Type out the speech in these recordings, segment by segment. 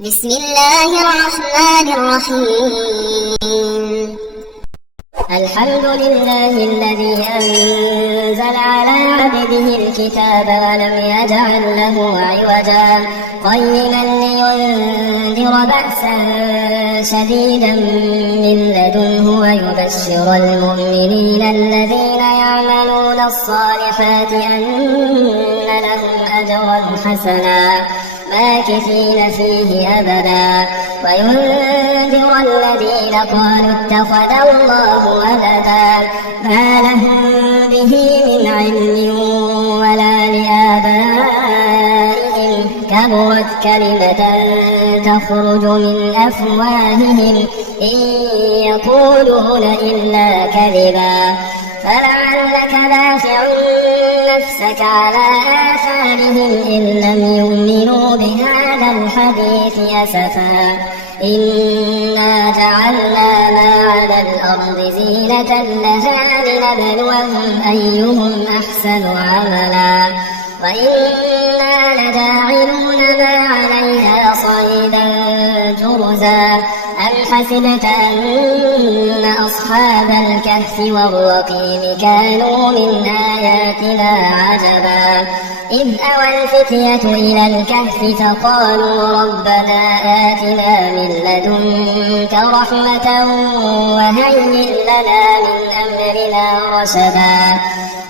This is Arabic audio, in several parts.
بسم الله الرحمن الرحيم. الحمد لله الذي أنزل على عبده الكتاب ولم يجعل له عوجا قيما لينذر بأسا شديدا من لدنه ويبشر المؤمنين الذين يعملون الصالحات أن لهم أجرا حسنا ماكثين فيه أبدا وينذر الذين قالوا اتخذ الله ولدا ما لهم به من علم ولا لآبائهم كبرت كلمة تخرج من أفواههم إن يقولون إلا كذبا فلعلك باخع نفسك على آثارهم إن لم يؤمنوا بهذا الحديث أسفا إنا جعلنا ما على الأرض زينة لها لنبلوهم أيهم أحسن عملا وإنا لجاعلون ما عليها صعيدا جرزا أم حسبت أن أصحاب الكهف والرقيم كانوا من آياتنا عجبا إذ أوى الفتية إلى الكهف فقالوا ربنا آتنا من لدنك رحمة وهيئ لنا من أمرنا رشدا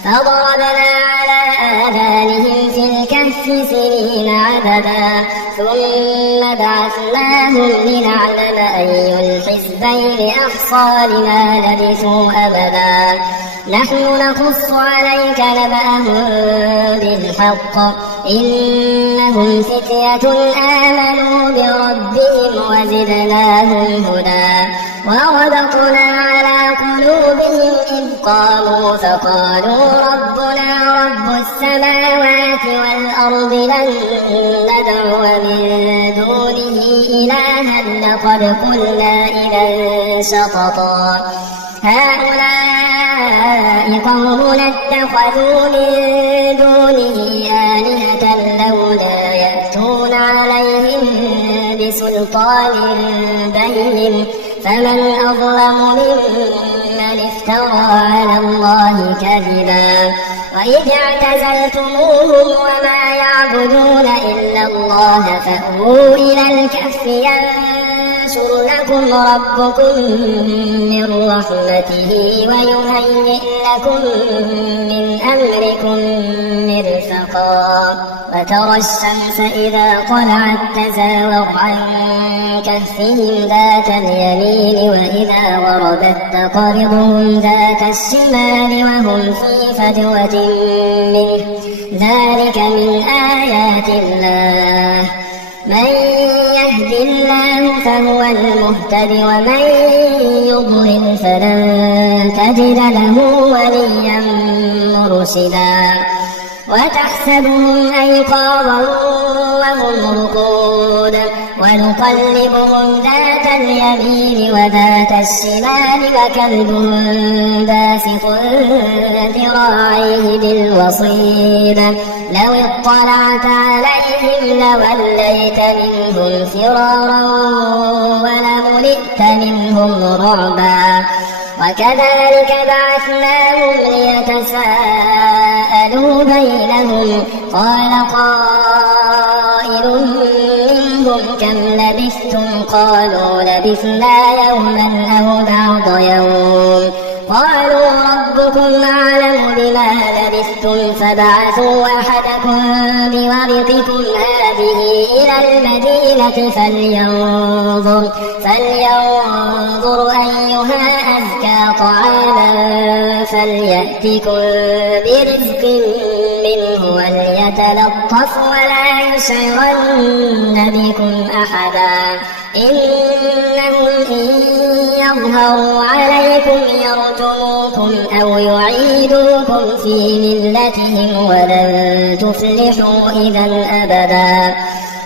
فضربنا على آذانهم في الكهف سنين عددا ثم بعثناهم لنعلم أي الحزبين أحصى لما لبثوا أبدا نحن نقص عليك نبأهم بالحق إنهم فتية آمنوا بربهم وزدناهم هدى وربطنا على قلوبهم إذ قاموا فقالوا ربنا رب السماوات والأرض لن ندعو من دونه إلها لقد قلنا إذا شططا هؤلاء قومنا اتخذوا من دونه آلهة لولا يأتون عليهم بسلطان بين فمن أظلم ممن افترى على الله كذبا وإذ اعتزلتموهم وما يعبدون إلا الله فأووا إلى الكهف ينشر لكم ربكم من رحمته ويهيئ لكم من أمركم مرفقا وترى الشمس إذا طلعت تزاور عن كهفهم ذات اليمين وإذا غربت تقرضهم ذات الشمال وهم في فجوة منه ذلك من آيات الله من يهد الله فهو المهتد ومن يضلل فلن تجد له وليا مرشدا وتحسبهم أيقاظا وهم رقود ونقلبهم ذات اليمين وذات الشمال وكلبهم باسط ذراعيه بالوصيد لو اطلعت عليهم لوليت منهم فرارا ولملئت منهم رعبا وكذلك بعثناهم ليتساءلوا بينهم قال قائل منهم كم لبثتم قالوا لبثنا يوما أو بعض يوم قالوا ربكم أعلم بما لبثتم فابعثوا أحدكم بورقكم هذه إلى المدينة فلينظر أيها أزكى طعاما فليأتكم برزق منه وليتلطف ولا يشعرن بكم أحدا إنهم إن يظهروا عليكم يرجموكم أو يعيدوكم في ملتهم ولن تفلحوا إذا أبدا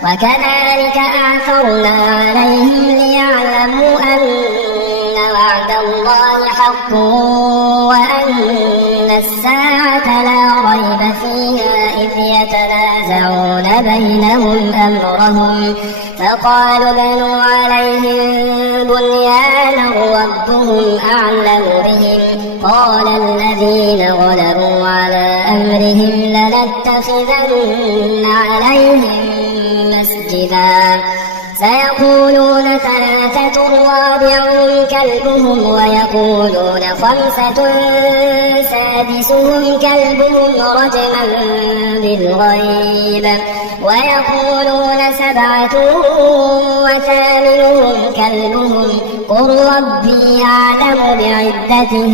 وكذلك أعثرنا عليهم ليعلموا أن وعد الله حق وأن الساعة لا ريب فيها إذ يتنازعون بينهم أمرهم فقالوا بنوا عليهم بنيانا ربهم أعلم بهم قال الذين غلبوا على أمرهم لنتخذن عليهم مسجدا سيقولون ثلاثة رابعهم كلبهم ويقولون خمسة سادسهم كلبهم رجما بالغيب ويقولون سبعة وثامنهم كلبهم قل ربي أعلم بعدتهم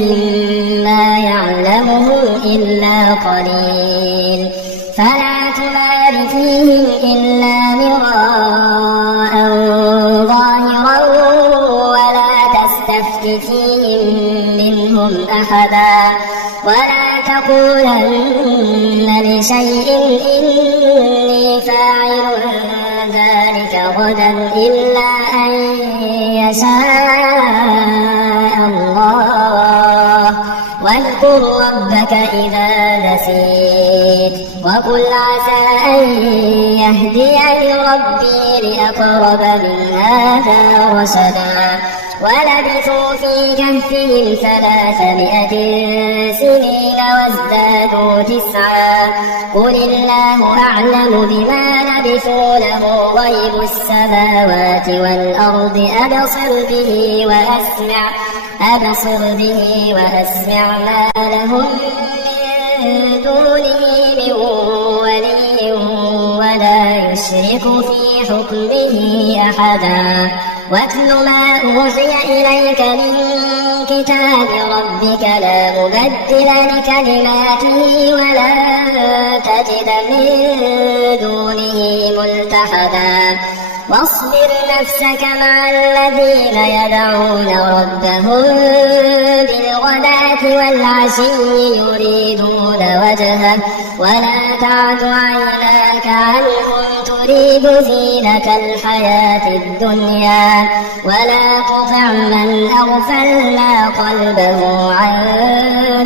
ما يعلمهم إلا قليل فلا تمار فيهم إلا مراء ظاهرا ولا تستفت فيهم منهم أحدا ولا تقولن لشيء إني فاعل ذلك غدا إلا أن يشاء الله واذكر ربك إذا نسيت وقل عسى أن يهديني ربي لأقرب من هذا رشدا ولبثوا في كهفهم 300 سنين وازدادوا 9 قل الله أعلم بما لبثوا له غيب السماوات والأرض أبصر به وأسمع ما لهم من دونه من ولي ولا يشرك في حكمه أحدا واتل ما أوحي إليك من كتاب ربك لا مبدل لكلماته ولا تجد من دونه ملتحدا واصبر نفسك مع الذين يدعون ربهم بالغداة والعشي يريدون وجهه ولا تعد عيناك عنهم تريد زينة الحياة الدنيا ولا تطع من أغفلنا قلبه عن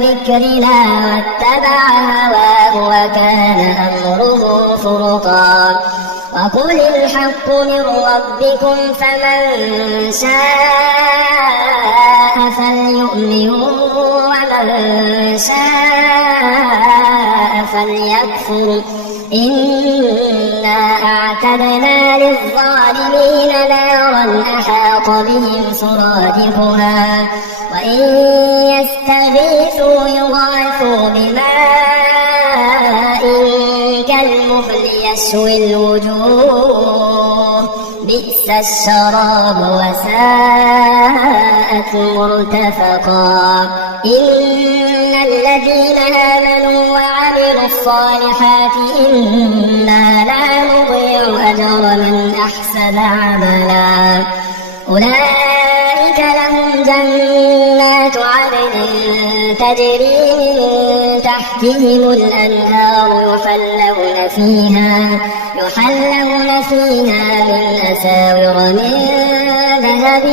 ذكرنا واتبع هواه وكان أمره فرطا وقل الحق من ربكم فمن شاء فليؤمن ومن شاء فليكفر إنا أعتدنا للظالمين نارا أحاط بهم سرادقها وإن يستغيثوا يغاثوا بماء كالمهل يشوي الوجوه بئس الشراب وساءت مرتفقا إن الذين آمنوا وعملوا الصالحات إنا لا نضيع أجر من أحسن عملا أولئك لهم جنات عدن تجري من تحتهم الأنهار يحلون فيها من أساور من ذهب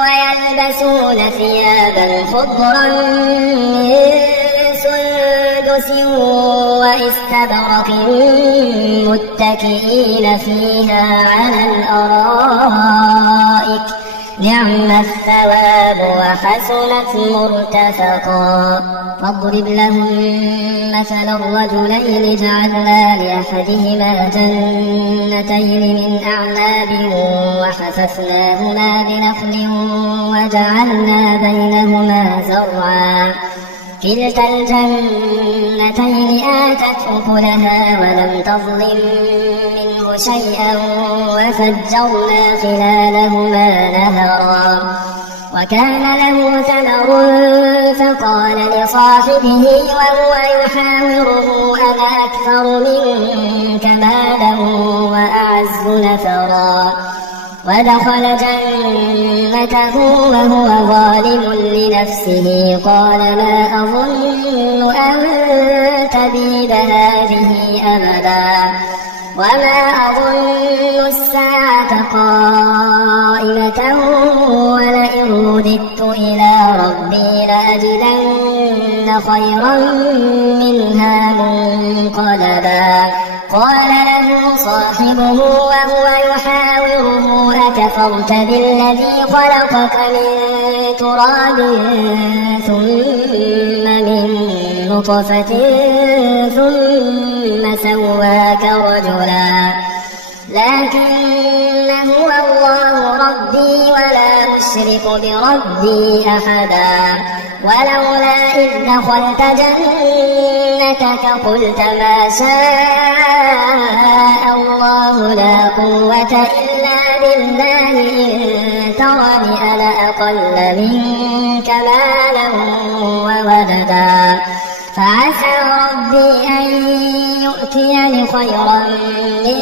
ويلبسون ثيابا خضرا من سندس واستبرق متكئين فيها على الأرائك نعم الثواب وحسنت مرتفقا فاضرب لهم مثل الرجلين جعلنا لأحدهما جنتين من أعناب وحففناهما بنخل وجعلنا بينهما زرعا كلتا الجنتين آتت أكلها ولم تظلم منه شيئا وفجرنا خلالهما نهرا وكان له ثمر فقال لصاحبه وهو يحاوره أنا أكثر منك مالا وأعز نفرا ودخل جنته وهو ظالم لنفسه قال ما أظن أن تبيد هذه أبدا وما أظن الساعة قائمة ولئن رددت إلى ربي لأجدن خيرا منها منقلبا. قال له صاحبه وهو يحاوره أكفرت بالذي خلقك من تراب ثم من نطفة ثم سواك رجلا لكن هو الله ربي ولا أشرك بربي أحدا. ولولا إذ دخلت جنتك قلت ما شاء الله لا قوة إلا بالله إن ترني أنا أقل منك مالا وولدا فعسى ربي أن يؤتيني خيرا من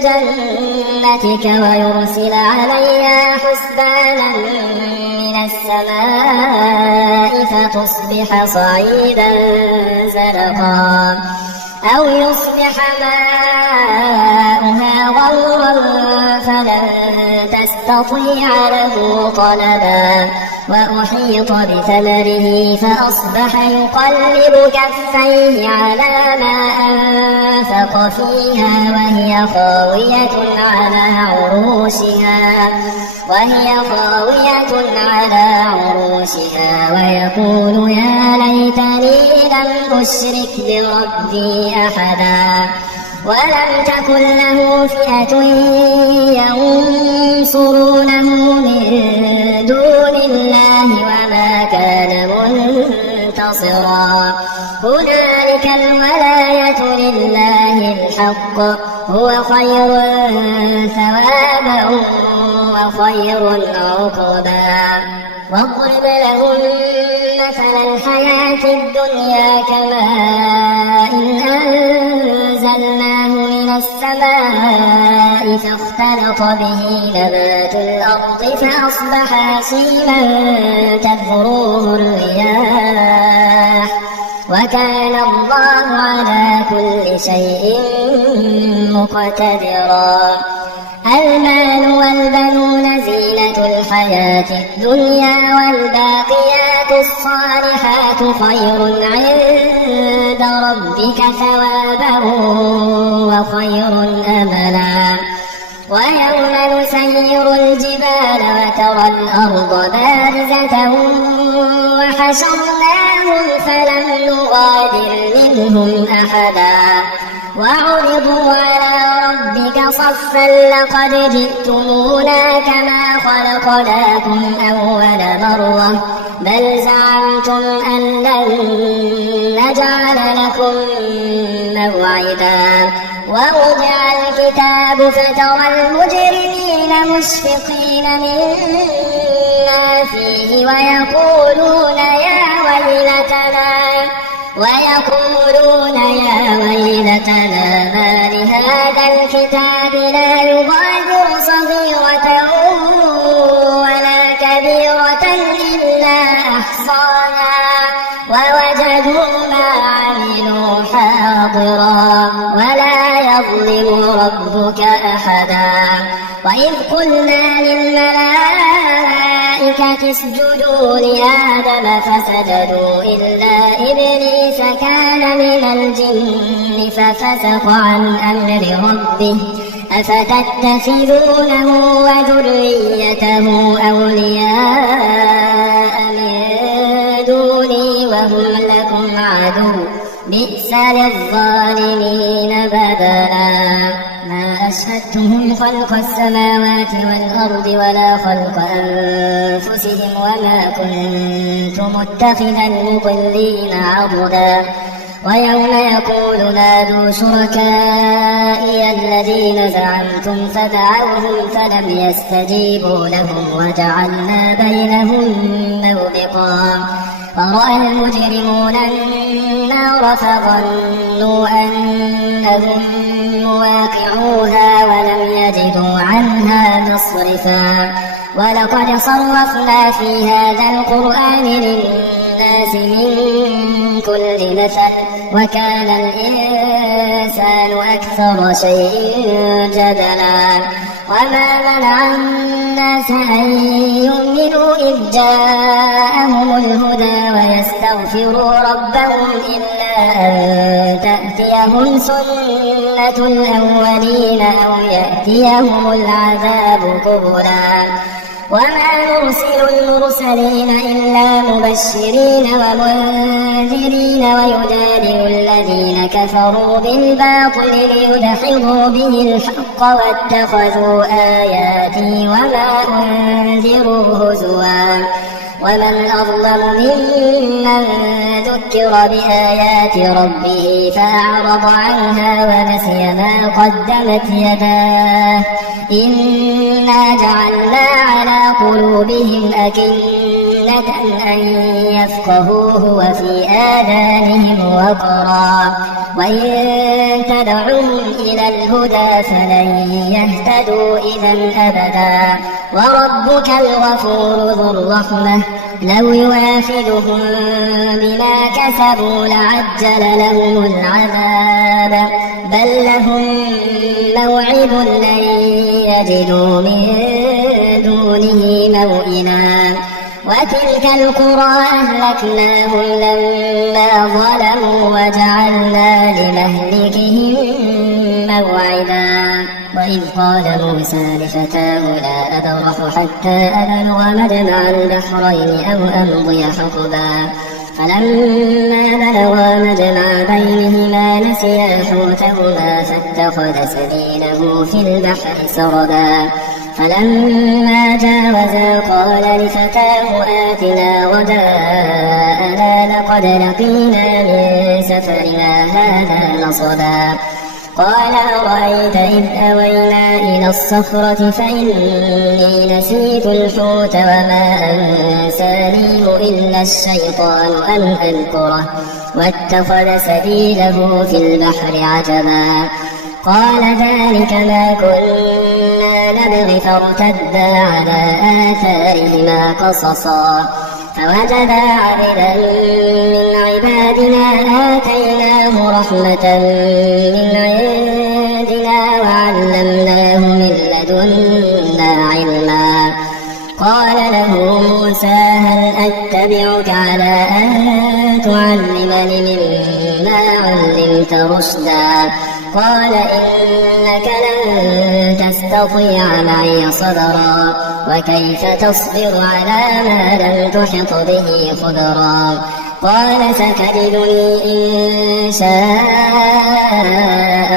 جنتك ويرسل عليها حسبانا من السماء فتصبح صعيدا زلقا أو يصبح ماؤها غورا فلن تستطيع له طلبا. وأحيط بثمره فأصبح يقلب كفيه على ما أنفق فيها وهي خاوية على عروشها ويقول يا ليتني لم أشرك بربي أحدا. ولم تكن له فئة ينصرونه من دون الله وما كان منتصرا. هنالك الولاية لله الحق هو خير ثوابا وخير عقبا. واضرب لهم مثل الحياة الدنيا كماء أنزلناه من السماء فاختلط به نبات الأرض فأصبح هشيما تذروه الرياح وكان الله على كل شيء مقتدرا. المال والبنون زينة الحياة الدنيا والباقيات الصالحات خير عند ربك ثوابا وخير أملا. ويوم نسير الجبال وترى الأرض بارزة وحشرناهم فلم نغادر منهم أحدا وعرضوا على ربك صفا لقد جئتمونا كما خلقناكم أول مرة بل زعمتم أن لن نجعل لكم موعدا. ووضع الكتاب فترى المجرمين مشفقين مما فيه ويقولون يا ويلتنا ما لهذا الكتاب لا يغادر صغيرة ولا كبيرة إلا أحصاها ووجدوا ما عملوا حاضرا ولا يظلم ربك أحدا. وإذ قلنا للملائكة اسجدوا لآدم فسجدوا إلا إبليس كان من الجن ففسق عن أمر ربه أفتتخذونه وذريته أولياء من دوني وهم لكم عدو بئس للظالمين بدلا. ما أشهدتهم خلق السماوات والأرض ولا خلق أنفسهم وما كنت متخذ المضلين عضدا. ويوم يقول نادوا شركائي الذين زعمتم فدعوهم فلم يستجيبوا لهم وجعلنا بينهم موبقا. فرأى المجرمون النار فظنوا أنهم مواقعوها ولم يجدوا عنها مصرفا. ولقد صرفنا في هذا القرآن للناس من كل مثل وكان الإنسان أكثر شيء جدلا. وما منع الناس أن يؤمنوا إذ جاءهم الهدى ويستغفروا يستغفروا ربهم إلا أن تأتيهم سنة الأولين أو يأتيهم العذاب قبلا وما نرسل المرسلين إلا مبشرين ومنذرين ويجادل الذين كفروا بالباطل ليدحضوا به الحق واتخذوا آياتي وما أنذروا هزوا ومن أظلم ممن ذكر بآيات ربه فأعرض عنها ونسي ما قدمت يداه إنا جعلنا على قلوبهم أكنة أن يفقهوه وفي آذانهم وقرا وإن تدعوهم إلى الهدى فلن يهتدوا إذا أبدا وربك الغفور ذو الرحمة لو يؤاخذهم بما كسبوا لعجل لهم العذاب بل لهم موعد لن يجدوا من دونه موئلا وتلك القرى أهلكناهم لما ظلموا وجعلنا لمهلكهم موعدا وإذ قال موسى لفتاه لا أبرح حتى أبلغ مجمع البحرين أو أمضي حقبا فلما بلغا مجمع بينهما نسيا حوتهما فاتخذ سبيله في البحر سربا فلما جاوزا قال لفتاه آتنا غداءنا لقد لقينا من سفرنا هذا نصبا قال أرأيت إذ أوينا إلى الصخرة فإني نسيت الحوت وما أنسانيه إلا الشيطان أن أذكره واتخذ سبيله في البحر عجبا قال ذلك ما كنا نبغي فارتدا على آثارهما قصصا فوجدا عبدا من عبادنا آتيناه رحمة من عندنا وعلمناه من لدنا علما قال له موسى هل أتبعك على أن تعلمني مما علمت رشدا قال إنك لن تستطيع معي صبرا وكيف تصبر على ما لم تحط به خبرا قال ستجدني إن شاء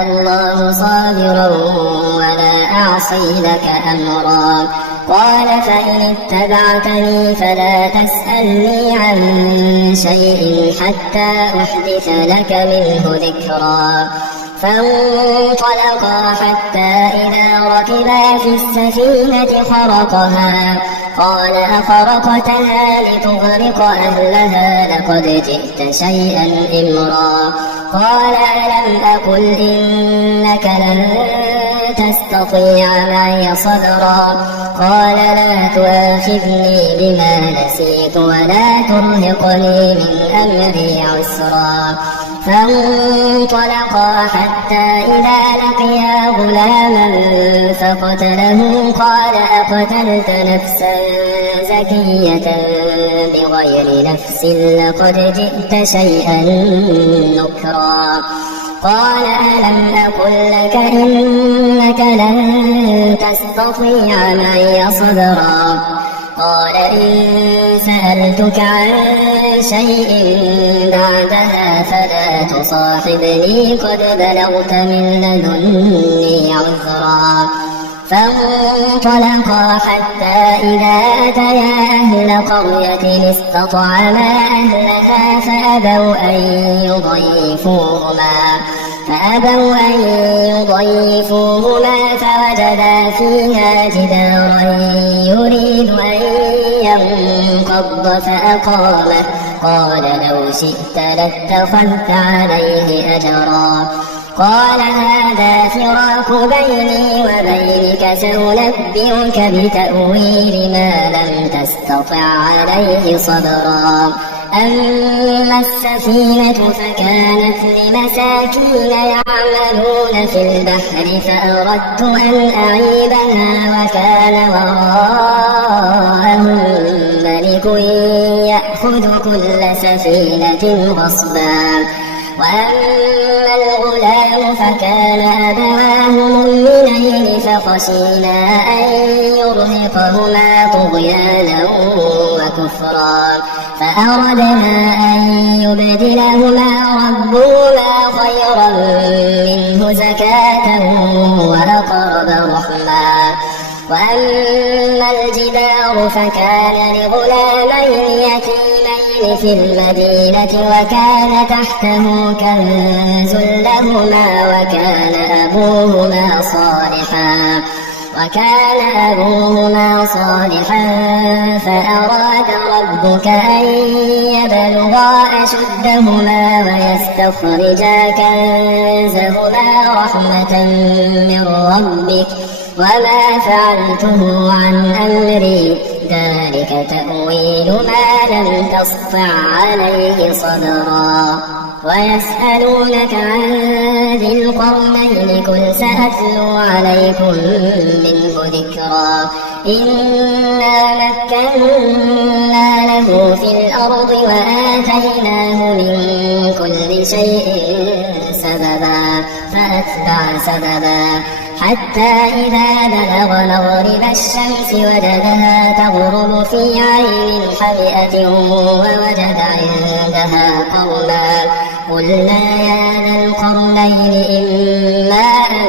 الله صابرا ولا أعصي لك أمرا قال فإن اتبعتني فلا تسألني عن شيء حتى أحدث لك منه ذكرا فانطلقا حتى إذا ركبا في السفينة خرقها قال أخرقتها لتغرق أهلها لقد جئت شيئا إمرا قال ألم أقل إنك لن تستطيع معي صبرا قال لا تؤاخذني بما نسيت ولا ترهقني من أمري عسرا فانطلقا حتى إذا لقيا غلاما فقتله قال أقتلت نفسا زكية بغير نفس لقد جئت شيئا نكرا قال ألم أقل لك إنك لن تستطيع معي صبرا قال إن سألتك عن شيء بعدها فلا تصاحبني قد بلغت من لدني عذرا فانطلقا حتى إذا أتيا أهل قرية استطعما أهلها فأبوا أن يضيفوهما فوجدا فيها جدارا يريد أن ينقض فأقامه قال لو شئت لاتخذت عليه أجرا قال هذا فراق بيني وبينك سأنبئك بتأويل ما لم تستطع عليه صبرا أما السفينة فكانت لمساكين يعملون في البحر فأردت أن أعيبها وكان وراءهم ملك يأخذ كل سفينة غصبا. وأما الغلام فكان أبواه مؤمنين فخشينا أن يرهقهما طغيانا وكفرا فأردنا أن يبدلهما ربهما خيرا منه زكاة وأقرب رحما. وأما الجدار فكان لغلامين يتيمين في المدينة وكان تحته كنز لهما وكان أبوهما صالحا فأراد ربك أن يبلغا أشدهما ويستخرجا كنزهما رحمة من ربك وما فعلته عن أمري ذلك تأويل ما لم تسطع عليه صبرا. ويسألونك عن ذي القرنين قل سأتلو عليكم منه ذكرا. إنا مكنا له في الأرض وآتيناه من كل شيء سببا فأتبع سببا حتى إذا بلغ مغرب الشمس وجدها تغرب في عين حمئة ووجد عندها قوما قلنا يا ذا القرنين إما أن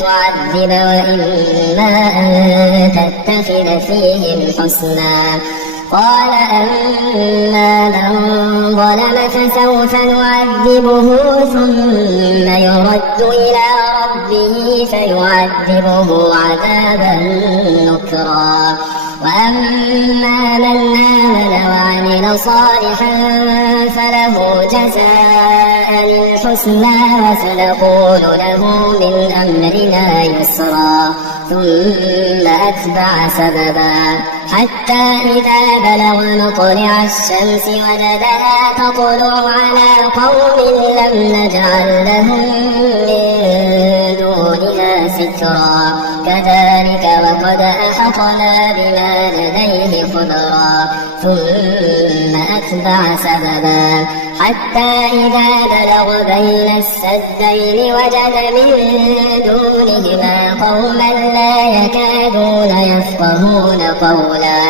تعذب وإما أن تتخذ فيهم حسنا. قال أما من ظلم فسوف نعذبه ثم يرد إلى ربه فيعذبه عذابا نكرا. وأما من آمن وعمل صالحا فله جزاء الحسنى وسنقول له من أمرنا يسرا. ثم أتبع سببا حتى إذا بلغ مطلع الشمس وجدها تطلع على قوم لم نجعل لهم من دونها سترا. كذلك وقد أحطنا بما لديه خبرا. ثم أتبع سببا حتى إذا بلغ بين السدين وجد من دونهما قوما لا يكادون يفقهون قولا.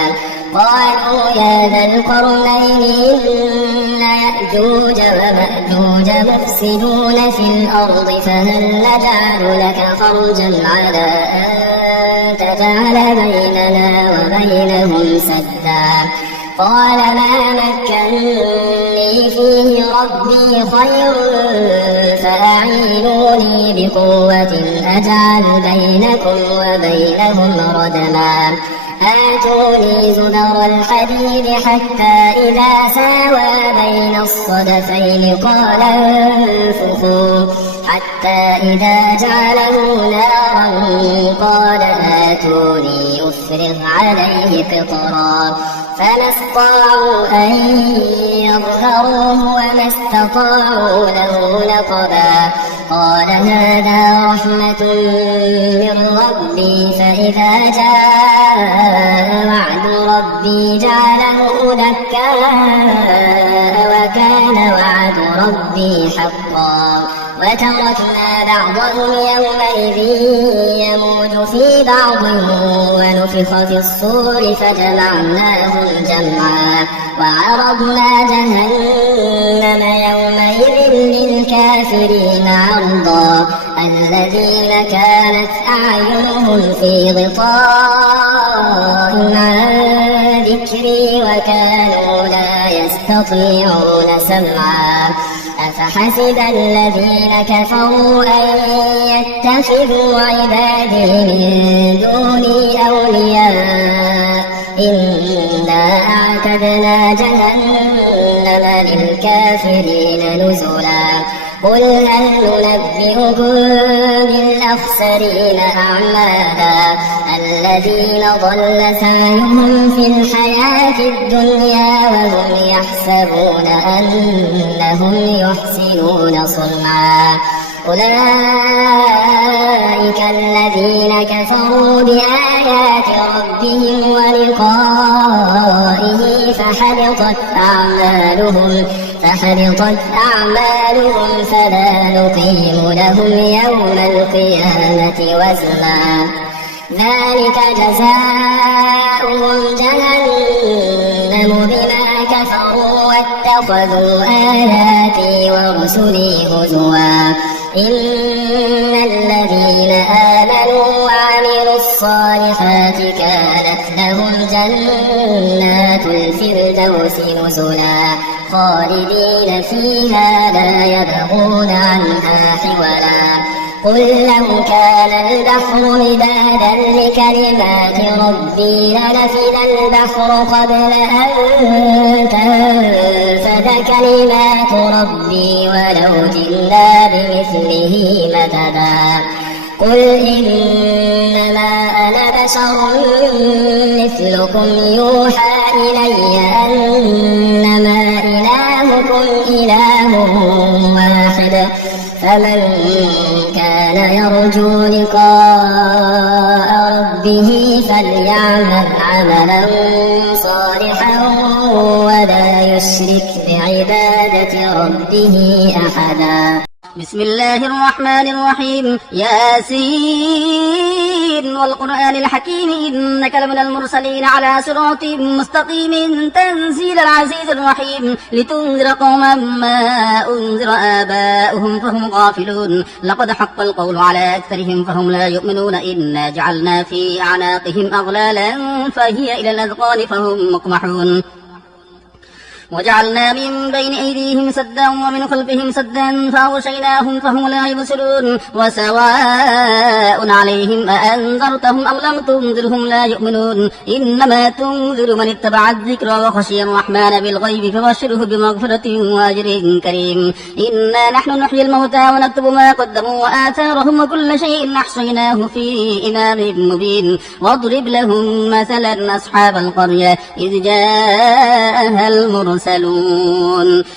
قالوا يا ذا القرنين إن يأجوج ومأجوج مفسدون في الأرض فهل نجعل لك خرجا على أن تجعل بيننا وبينهم سدا. قال ما مكني فيه ربي خير فأعينوني بقوة أجعل بينكم وبينهم ردما. آتوني زبر الحديد حتى إذا ساوى بين الصدفين قال انفخوا حتى إذا جعله نارا قال آتوني أفرغ عليه قطرا. فما استطاعوا أن يظهروه وما استطاعوا له نقبا. قال هذا رحمة من ربي فإذا جاء وعد ربي جعله دكا وكان وعد ربي حقا. وتركنا بعضهم يومئذ يموج في بعض ونفخ في الصور فجمعناهم جمعا. وعرضنا جهنم يومئذ للكافرين عرضا. الذين كانت أعينهم في غطاء عن ذكري وكانوا لا يستطيعون سمعا. أفحسب الذين كفروا أن يتخذوا عبادي من دوني أولياء إنا أعتدنا جهنم للكافرين نزلا. قل هل ننبئكم بالأخسرين أعمالا الذين ضل سعيهم في الحياة الدنيا وهم يحسبون أنهم يحسنون صنعا. أولئك الذين كفروا بآيات ربهم ولقائه فحبطت أعمالهم فلا نقيم لهم يوم القيامة وزنا ذلك جزاؤهم جهنم بما كفروا واتخذوا آياتي ورسلي هزوا إن الذين آمنوا وعملوا الصالحات كانت لهم جنات الفردوس نزلا خالدين فيها لا يبغون عنها حولا قل لو كان البحر مدادا لكلمات ربي لنفد البحر قبل أن تنفد كلمات ربي ولو جئنا بمثله مددا قل إنما أنا بشر مثلكم يوحى إلي أنما إلهكم إله واحد فمن كان يرجو لقاء ربه فليعمل عملا صالحا ولا يشرك بعبادة ربه أحدا. بسم الله الرحمن الرحيم ياسين والقرآن الحكيم إنك لمن المرسلين على صراط مستقيم تنزيل العزيز الرحيم لتنذر قوما ما أنذر آباؤهم فهم غافلون لقد حق القول على أكثرهم فهم لا يؤمنون إنا جعلنا في أعناقهم أغلالا فهي إلى الأذقان فهم مقمحون وجعلنا من بين أيديهم سدا ومن خلفهم سدا فأغشيناهم فهم لا يبصرون وسواء عليهم أأنذرتهم أم لم تنذرهم لا يؤمنون إنما تنذر من اتبع الذكر وخشي الرحمن بالغيب فبشره بمغفرة وأجر كريم إنا نحن نحيي الموتى ونكتب ما قدموا وآثارهم وكل شيء أحصيناه في إمام مبين واضرب لهم مثلا أصحاب القرية إذ جاءها المرسلون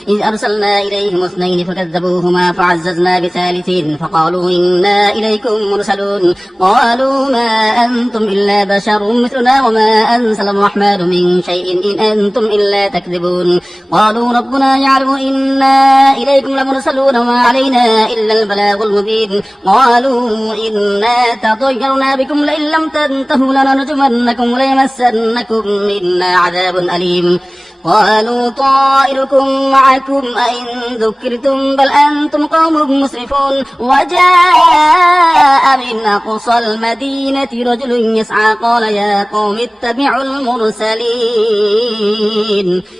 إذ أرسلنا إليهم اثنين فكذبوهما فعززنا بثالث فقالوا إنا إليكم مرسلون قالوا ما أنتم إلا بشر مثلنا وما أنزل الرحمن من شيء إن أنتم إلا تكذبون قالوا ربنا يعلم إنا إليكم لمرسلون وما علينا إلا البلاغ المبين قالوا إنا تطيرنا بكم لئن لم تنتهوا لنرجمنكم وليمسنكم منا عذاب أليم قالوا طائركم معكم أئن ذكرتم بل أنتم قوم مسرفون وجاء من أقصى المدينة رجل يسعى قال يا قوم اتبعوا المرسلين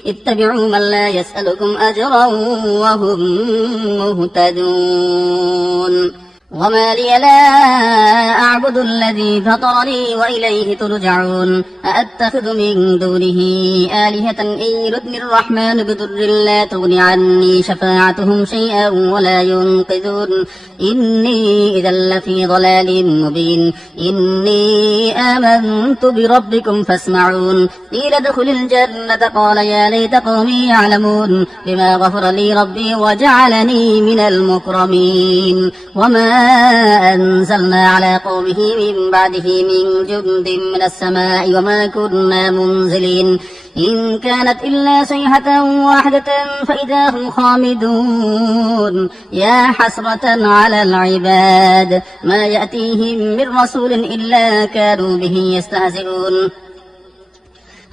اتبعوا من لا يسألكم أجرا وهم مهتدون وما لي لا أعبد الذي فطرني وإليه ترجعون أأتخذ من دونه آلهة إن يردني الرحمن بضر لا تغن عني شفاعتهم شيئا ولا ينقذون إني إذا لفي ضلال مبين إني آمنت بربكم فاسمعون قيل ادخل الجنة قال يا ليت قومي يعلمون بما غفر لي ربي وجعلني من المكرمين وما أنزلنا على قومه من بعده من جند من السماء وما كنا منزلين إن كانت إلا صيحة واحدة فإذا هم خامدون يا حسرة على العباد ما يأتيهم من رسول إلا كانوا به يستهزئون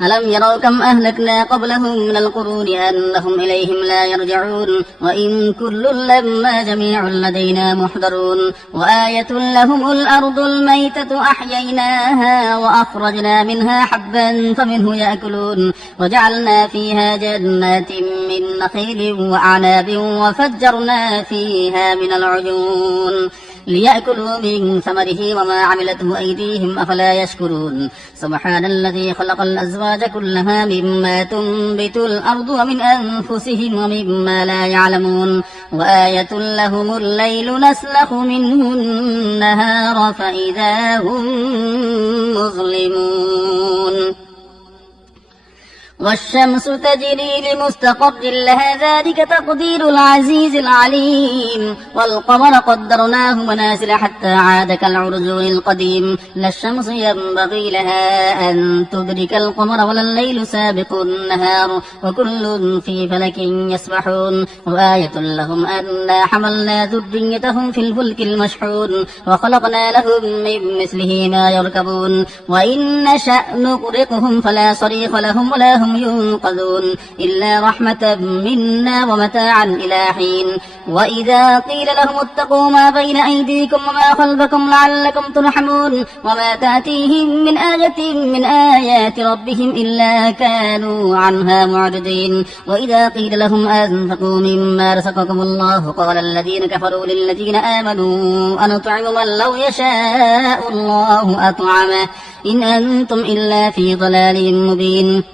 ألم يروا كم أهلكنا قبلهم من القرون أنهم إليهم لا يرجعون وإن كل لما جميع لدينا محضرون وآية لهم الأرض الميتة أحييناها وأخرجنا منها حبا فمنه يأكلون وجعلنا فيها جنات من نخيل وأعناب وفجرنا فيها من العيون ليأكلوا من ثمره وما عملته أيديهم أفلا يشكرون سبحان الذي خلق الأزواج كلها مما تنبت الأرض ومن أنفسهم ومما لا يعلمون وآية لهم الليل نسلخ منه النهار فإذا هم مظلمون والشمس تجري لمستقر لها ذلك تقدير العزيز العليم والقمر قدرناه منازل حتى عاد كالعرجون القديم لا الشمس ينبغي لها أن تدرك القمر ولا الليل سابق النهار وكل في فلك يسبحون وآية لهم أنا حملنا ذريتهم في الفلك المشحون وخلقنا لهم من مثله ما يركبون وإن نشأ نغرقهم فلا صريخ لهم ولا هم ينقذون إلا رحمة منا ومتاعا إلى حين وإذا قيل لهم اتقوا ما بين أيديكم وما خلفكم لعلكم ترحمون وما تأتيهم من آية من آيات ربهم إلا كانوا عنها معرضين وإذا قيل لهم أنفقوا مما رزقكم الله قال الذين كفروا للذين آمنوا أنطعم من لو يشاء الله أطعمه إن أنتم إلا في ضلال مبين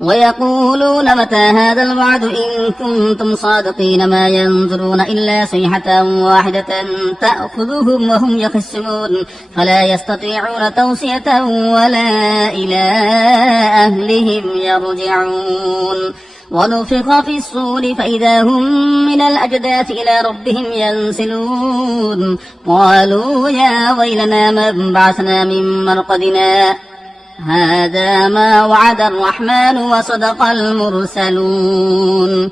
ويقولون متى هذا الوعد إن كنتم صادقين ما ينظرون إلا صيحة واحدة تأخذهم وهم يخصمون فلا يستطيعون توصية ولا إلى أهلهم يرجعون ونفخ في الصور فإذا هم من الأجداث إلى ربهم ينسلون قالوا يا ويلنا من بعثنا من مرقدنا هذا ما وعد الرحمن وصدق المرسلون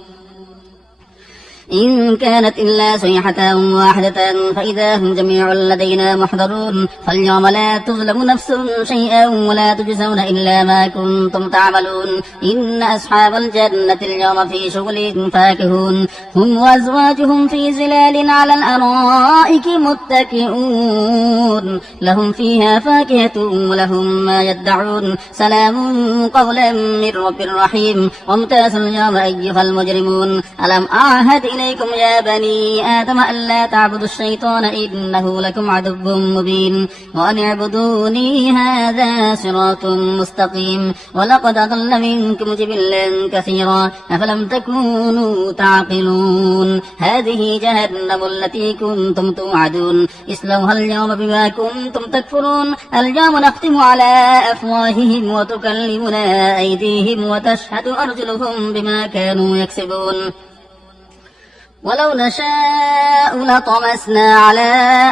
إن كانت إلا صيحة واحدة فإذا هم جميع لدينا محضرون فاليوم لا تظلم نفس شيئا ولا تجزون إلا ما كنتم تعملون إن أصحاب الجنة اليوم في شغل فاكهون هم وأزواجهم في زلال على الأرائك متكئون لهم فيها فاكهة ولهم ما يدعون سلام قولا من رب رحيم وامتازوا اليوم أيها المجرمون ألم أعهد إليكم يا بني آدم ألا تعبدوا الشيطان إنه لكم عدو مبين وأن اعبدوني هذا صراط مستقيم ولقد أضل منكم جبلا كثيرا أفلم تكونوا تعقلون هذه جهنم التي كنتم توعدون اصلوها اليوم بما كنتم تكفرون اليوم نختم على أفواههم وتكلمنا أيديهم وتشهد أرجلهم بما كانوا يكسبون ولو نشاء لطمسنا على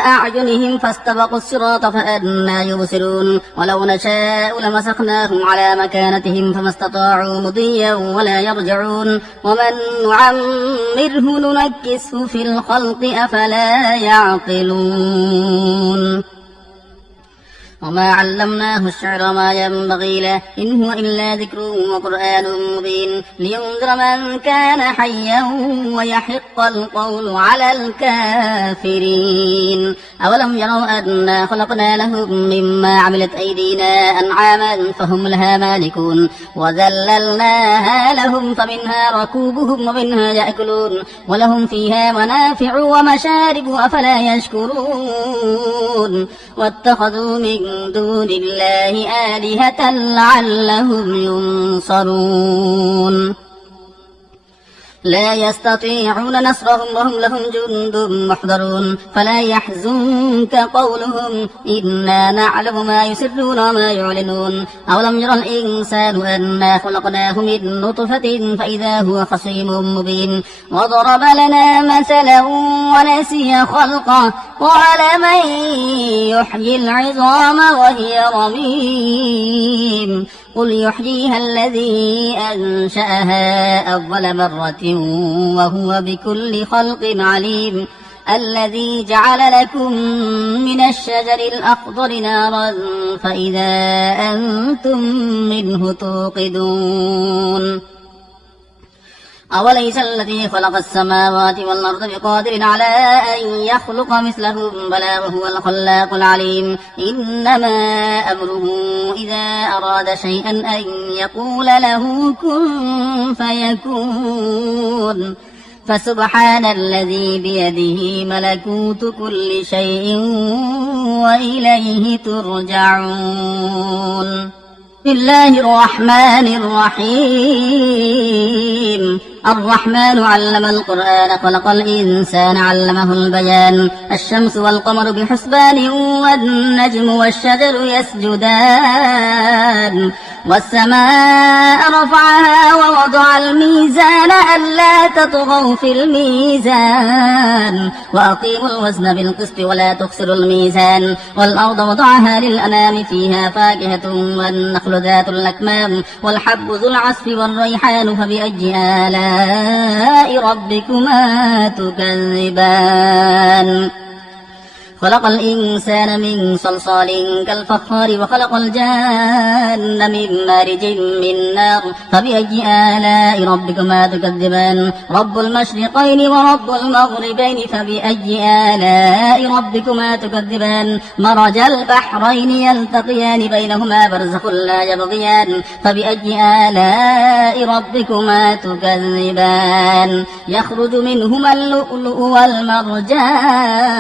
أعينهم فاستبقوا الصراط فأنى يبصرون ولو نشاء لمسخناهم على مكانتهم فما استطاعوا مضيا ولا يرجعون ومن نعمره ننكسه في الخلق أفلا يعقلون وما علمناه الشعر ما ينبغي له إن هو إلا ذكر وقرآن مبين لينذر من كان حيا ويحق القول على الكافرين أولم يروا أنا خلقنا لهم مما عملت أيدينا أنعاما فهم لها مالكون وذللناها لهم فمنها ركوبهم ومنها يأكلون ولهم فيها منافع ومشارب أفلا يشكرون واتخذوا من دون الله آلهة لعلهم ينصرون لا يستطيعون نصرهم وهم لهم جند محضرون فلا يحزنك قولهم إنا نعلم ما يسرون وما يعلنون أولم يرى الإنسان أنا خلقناه من نطفة فإذا هو خصيم مبين وضرب لنا مثلا ونسي خلقه قال من يحيي العظام وهي رميم قل يحييها الذي أنشأها أول مرة وهو بكل خلق عليم الذي جعل لكم من الشجر الأخضر نارا فإذا أنتم منه توقدون أوليس الذي خلق السماوات والأرض بقادر على أن يخلق مثلهم بلى وهو الخلاق العليم إنما أمره إذا أراد شيئا أن يقول له كن فيكون فسبحان الذي بيده ملكوت كل شيء وإليه ترجعون بسم الله الرحمن الرحيم الرحمن علم القرآن خلق الإنسان علمه البيان الشمس والقمر بحسبان والنجم والشجر يسجدان والسماء رفعها ووضع الميزان ألا تطغوا في الميزان وأقيموا الوزن بالقسط ولا تخسروا الميزان والأرض وضعها للأنام فيها فاكهة والنخل ذات الأكمام والحب ذو العصف والريحان فبأي آلاء ربكما تكذبان خلق الإنسان من صلصال كالفخار وخلق الجان من مارج من نار فبأي آلاء ربكما تكذبان رب المشرقين ورب المغربين فبأي آلاء ربكما تكذبان مرج البحرين يلتقيان بينهما برزخ لا يبغيان فبأي آلاء ربكما تكذبان يخرج منهما اللؤلؤ والمرجان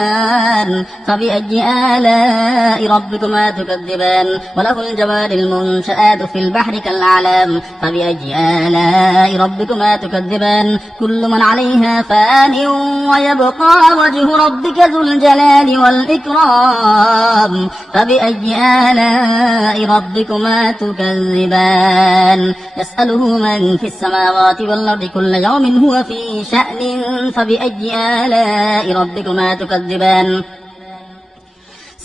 فبأي آلاء ربكما تكذبان وله الجوار المنشآت في البحر كالأعلام فبأي آلاء ربكما تكذبان كل من عليها فان ويبقى وجه ربك ذو الجلال والإكرام فبأي آلاء ربكما تكذبان يسأله من في السماوات والأرض كل يوم هو في شأن فبأي آلاء ربكما تكذبان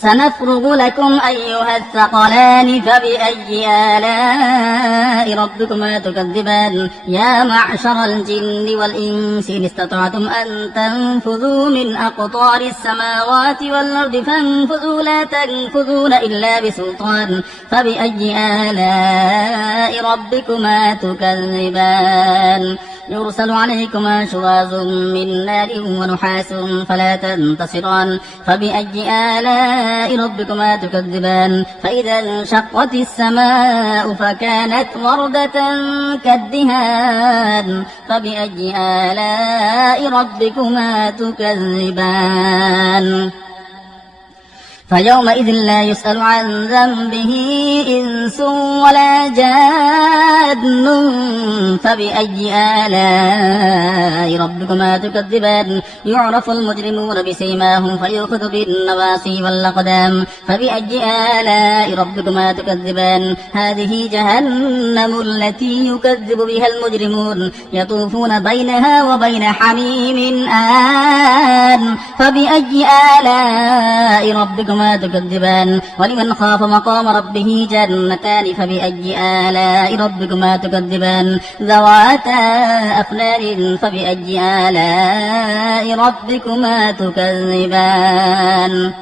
سنفرغ لكم أيها الثقلان فبأي آلاء ربكما تكذبان يا معشر الجن والإنس إن استطعتم أن تنفذوا من أقطار السماوات والأرض فانفذوا لا تنفذون إلا بسلطان فبأي آلاء ربكما تكذبان يرسل عليكما شواظ من نار ونحاس فلا تنتصران فبأي آلاء ربكما تكذبان فإذا انشقت السماء فكانت وردة كالدهان فبأي آلاء ربكما تكذبان فيومئذ لا يسأل عن ذنبه إنس ولا جان فبأي آلاء ربكما تكذبان يعرف المجرمون بسيماهم فيؤخذ بالنواصي والأقدام فبأي آلاء ربكما تكذبان هذه جهنم التي يكذب بها المجرمون يطوفون بينها وبين حميم آن فبأي آلاء ربكما تكذبان ولمن خاف مقام ربه جنتان فبأي آلاء ربكما تكذبان ذواتا أفنان فبأي آلاء ربكما تكذبان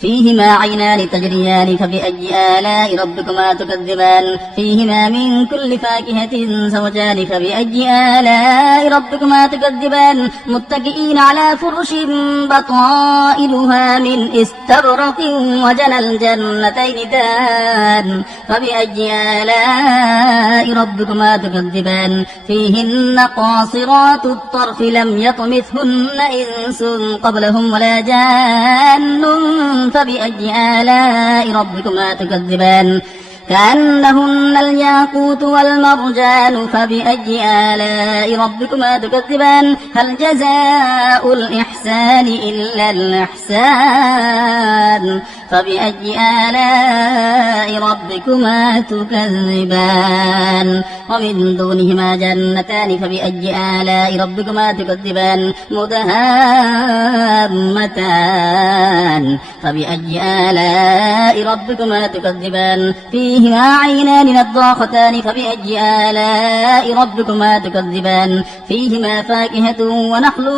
فيهما عينان تجريان فبأي آلاء ربكما تكذبان فيهما من كل فاكهة زوجان فبأي آلاء ربكما تكذبان متكئين على فرش بطائلها من استبرق وجنى الجنتين دان فبأي آلاء ربكما تكذبان فيهن قاصرات الطرف لم يطمثهن إنس قبلهم ولا جان فبأي آلاء ربكما تكذبان كأنهن الياقوت والمرجان فبأي آلاء ربكما تكذبان هل جزاء الإحسان إلا الإحسان فبأي آلاء ربكما تكذبان ومن دونهما جنتان فبأي آلاء ربكما تكذبان مدهامتان فبأي آلاء ربكما تكذبان فيهما عينان نضاختان فبأي آلاء ربكما تكذبان فيهما فاكهة ونخل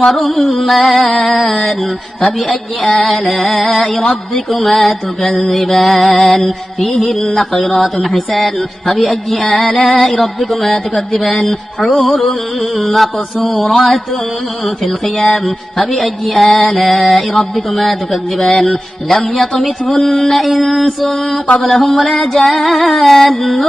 ورمان فبأي آلاء ربكما تكذبان فيهن خيرات حسان فبأي آلاء ربكما تكذبان حور مقصورات في الخيام فبأي آلاء ربكما تكذبان لم يطمثهن إنس قبلهم ولا جان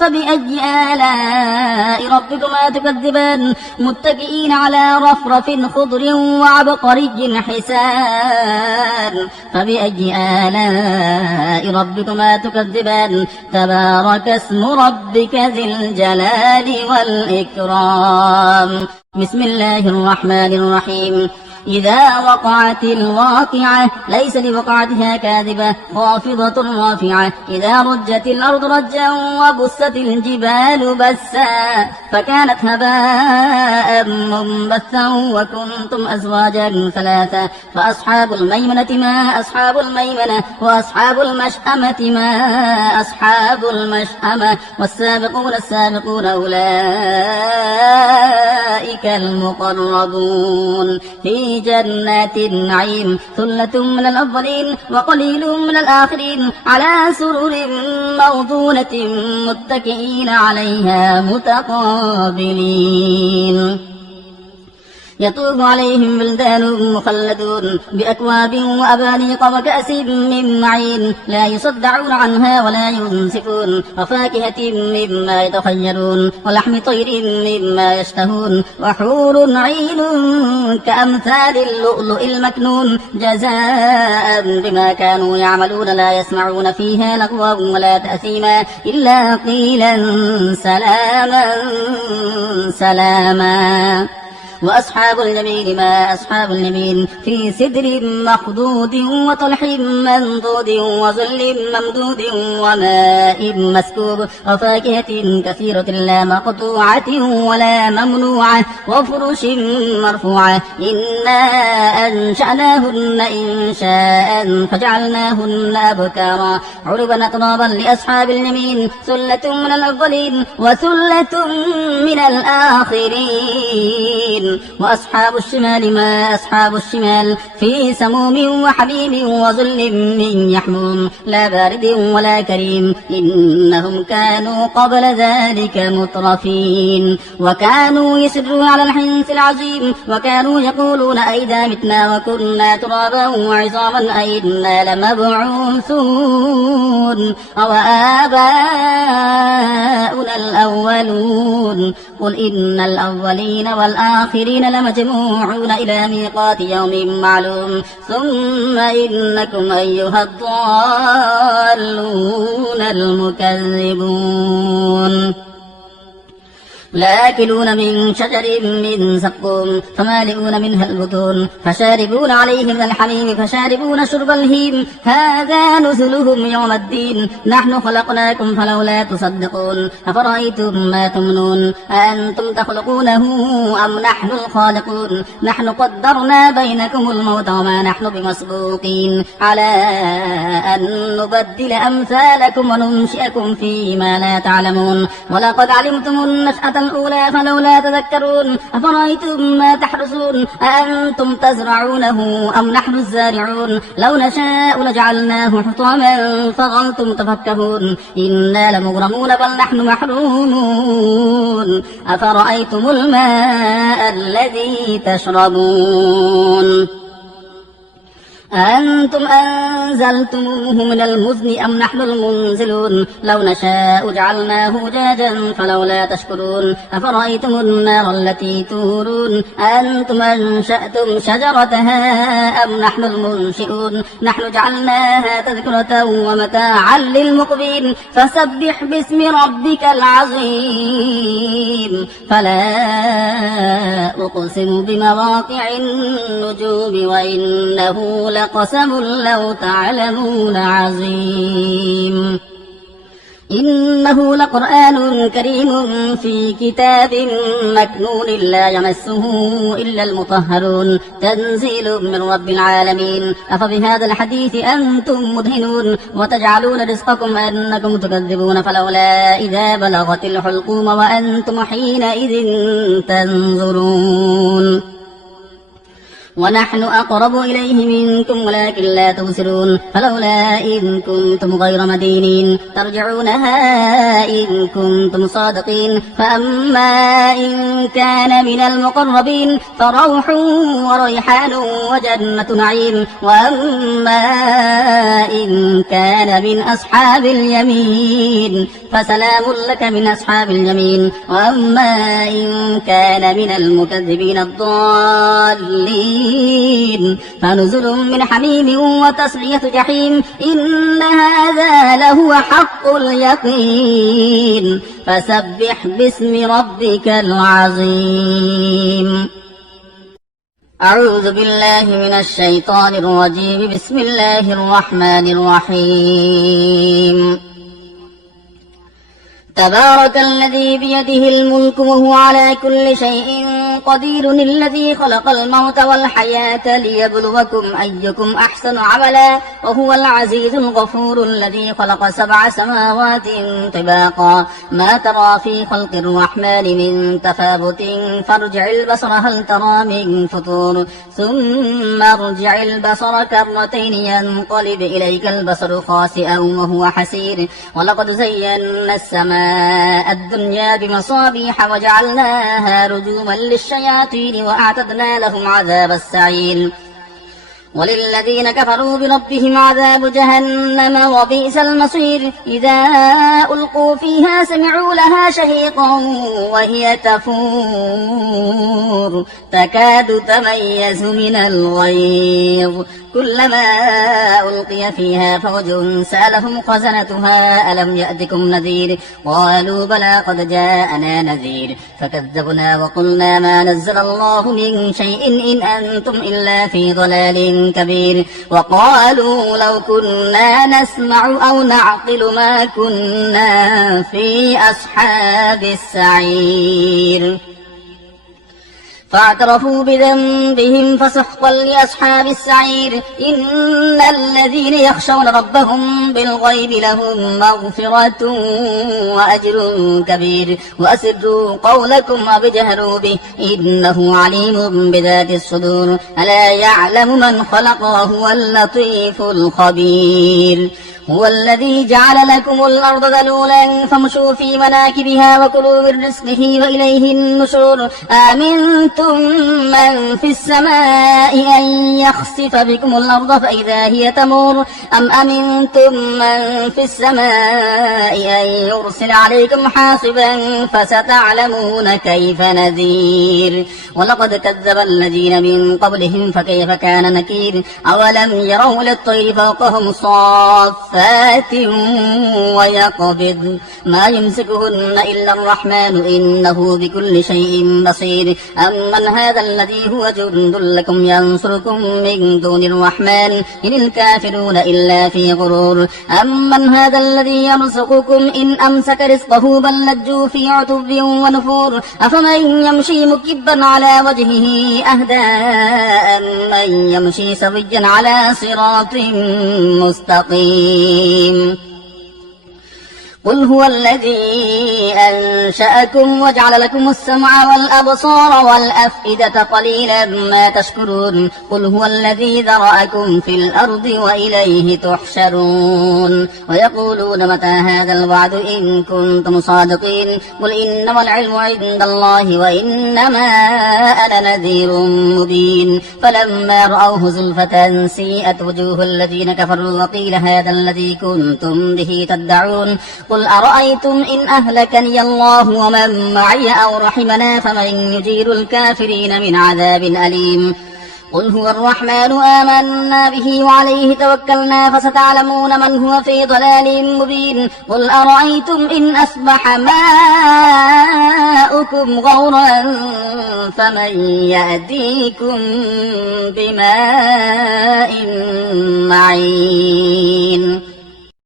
فبأي آلاء ربكما تكذبان متكئين على رفرف خضر وعبقري حسان فبأي آلاء ربكما تكذبان تبارك اسم ربك ذي الجلال والإكرام بسم الله الرحمن الرحيم إذا وقعت الواقعة ليس لوقعتها كاذبة خافضة رافعة إذا رجت الأرض رجا وبست الجبال بسا فكانت هباء منبثا وكنتم أزواجا ثلاثة فأصحاب الميمنة ما أصحاب الميمنة وأصحاب المشأمة ما أصحاب المشأمة والسابقون السابقون أولئك المقربون في جنات النعيم ثلة من الأولين وقليل من الآخرين على سرر موضونة متكئين عليها متقابلين يطوف عليهم بلدان مخلدون بأكواب وأبانيق وكأس من معين لا يصدعون عنها ولا ينزفون وفاكهة مما يتخيرون ولحم طير مما يشتهون وحور عين كأمثال اللؤلؤ المكنون جزاء بما كانوا يعملون لا يسمعون فيها لغوا ولا تأثيما إلا قيلا سلاما سلاما وأصحاب اليمين ما أصحاب اليمين في سدر مخضود وطلح منضود وظل ممدود وماء مسكوب وفاكهة كثيرة لا مقطوعة ولا ممنوعة وفرش مرفوعة إنا أنشأناهن إنشاء فجعلناهن أبكارا عربا أترابا لأصحاب اليمين ثلة من الأولين وثلة من الآخرين وأصحاب الشمال ما أصحاب الشمال في سموم وحميم وظل من يحموم لا بارد ولا كريم إنهم كانوا قبل ذلك مترفين وكانوا يسرون على الحنث العظيم وكانوا يقولون أئذا متنا وكنا ترابا وعظاما أئنا لمبعوثون أو آباؤنا الأولون قل إن الأولين والآخرين لمجموعون إلى ميقات يوم معلوم ثم إنكم أيها الضالون المكذبون لآكلون من شجر من زقوم فمالئون منها البطون فشاربون عليه من الحميم فشاربون شرب الهيم هذا نزلهم يوم الدين نحن خلقناكم فلولا تصدقون أفرأيتم ما تمنون أأنتم تخلقونه أم نحن الخالقون نحن قدرنا بينكم الموت وما نحن بمسبوقين على أن نبدل أمثالكم وننشئكم فيما لا تعلمون ولقد علمتم النشأة الأولى فلولا تذكرون أفرأيتم ما تحرسون أأنتم تزرعونه أم نحن الزارعون لو نشاء لجعلناه حطاما فظلتم تفكهون إنا لمغرمون بل نحن محرومون أفرأيتم الماء الذي تشربون أأنتم أنزلتموه من المزن أم نحن المنزلون لو نشاء جعلناه أجاجا فلولا تشكرون أفرأيتم النار التي تورون أأنتم أنشأتم شجرتها أم نحن المنشئون نحن جعلناها تذكرة ومتاعا للمقبين فسبح باسم ربك العظيم فلا أقسم بمواقع النجوم وإنه لقسم لو تعلمون عظيم إنه لقرآن كريم في كتاب مكنون لا يمسه إلا المطهرون تنزيل من رب العالمين أفبهذا الحديث أنتم مدهنون وتجعلون رزقكم أنكم تكذبون فلولا إذا بلغت الحلقوم وأنتم حينئذ تنظرون ونحن أقرب إليه منكم ولكن لا تبصرون فلولا إن كنتم غير مدينين ترجعونها إن كنتم صادقين فأما إن كان من المقربين فروح وريحان وجنة نعيم وأما إن كان من أصحاب اليمين فسلام لك من أصحاب اليمين وأما إن كان من المكذبين الضالين الظالمين فنزل من حميم وتصلية جحيم إن هذا لهو حق اليقين فسبح باسم ربك العظيم. أعوذ بالله من الشيطان الرجيم. بسم الله الرحمن الرحيم. تبارك الذي بيده الملك وهو على كل شيء قدير الذي خلق الموت والحياة ليبلوكم أيكم أحسن عملا وهو العزيز الغفور الذي خلق 7 سماوات طباقا ما ترى في خلق الرحمن من تفاوت فارجع البصر هل ترى من فطور ثم ارجع البصر كرتين ينقلب إليك البصر خاسئا وهو حسير ولقد زينا السماء الدنيا بمصابيح وجعلناها رجوما للشياطين وأعتدنا لهم عذاب السعير وللذين كفروا بربهم عذاب جهنم وبئس المصير إذا ألقوا فيها سمعوا لها شهيقا وهي تفور تكاد تميز من الغيظ كلما ألقي فيها فوج سألهم خزنتها ألم يأتكم نذير قالوا بلى قد جاءنا نذير فكذبنا وقلنا ما نزل الله من شيء إن أنتم إلا في ضلال كبير وقالوا لو كنا نسمع أو نعقل ما كنا في أصحاب السعير فاعترفوا بذنبهم فسحقا لأصحاب السعير إن الذين يخشون ربهم بالغيب لهم مغفرة وأجر كبير وأسروا قولكم أو اجهروا به إنه عليم بذات الصدور ألا يعلم من خلق وهو اللطيف الخبير هو الذي جعل لكم الأرض ذلولا فامشوا في مناكبها وكلوا من رزقه وإليه النشور أأمنتم من في السماء أن يخسف بكم الأرض فإذا هي تمور أم أمنتم من في السماء أن يرسل عليكم حاصبا فستعلمون كيف نذير ولقد كذب الذين من قبلهم فكيف كان نكير أولم يروا للطير فوقهم صافات ويقبض ما يمسكهن إلا الرحمن إنه بكل شيء بصير أمن هذا الذي هو جند لكم ينصركم من دون الرحمن إن الكافرون إلا في غرور أمن هذا الذي يرزقكم إن أمسك رزقه بل لجوا في عتب ونفور أفمن يمشي مكبا على وجهه أهدى أمن يمشي سويا على صراط مستقيم قل هو الذي أنشأكم وجعل لكم السمع والأبصار والأفئدة قليلا ما تشكرون قل هو الذي ذرأكم في الأرض وإليه تحشرون ويقولون متى هذا الوعد إن كنتم صادقين قل إنما العلم عند الله وإنما أنا نذير مبين فلما رأوه زلفة سيئت وجوه الذين كفروا وقيل هذا الذي كنتم به تدعون قل أرأيتم إن أهلكني الله ومن معي أو رحمنا فمن يجير الكافرين من عذاب أليم قل هو الرحمن آمنا به وعليه توكلنا فستعلمون من هو في ضلال مبين قل أرأيتم إن أصبح ماؤكم غورا فمن يأتيكم بماء